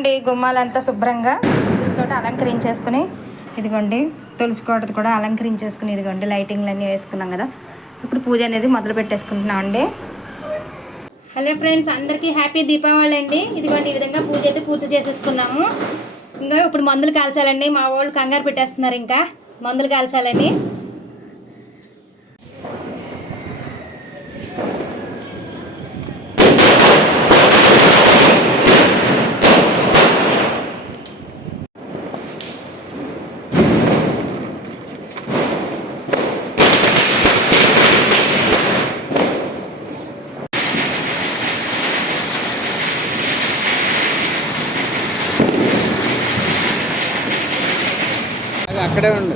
ఇదిగోండి గుమ్మాలంతా శుభ్రంగా పూలతో అలంకరించేసుకుని, ఇదిగోండి తులసి కోటది కూడా అలంకరించేసుకుని, ఇదిగోండి లైటింగ్లు అన్నీ వేసుకున్నాం కదా. ఇప్పుడు పూజ అనేది మొదలు పెట్టేసుకుంటున్నాం అండి. హలో ఫ్రెండ్స్, అందరికీ హ్యాపీ దీపావళి అండి. ఇదిగోండి ఈ విధంగా పూజ అయితే పూర్తి చేసేసుకున్నాము. ఇంకా ఇప్పుడు మందులు కాల్చాలండి. మా వాళ్ళు కంగారు పెట్టేస్తున్నారు ఇంకా మందులు కాల్చాలని. అక్కడే ఉండు.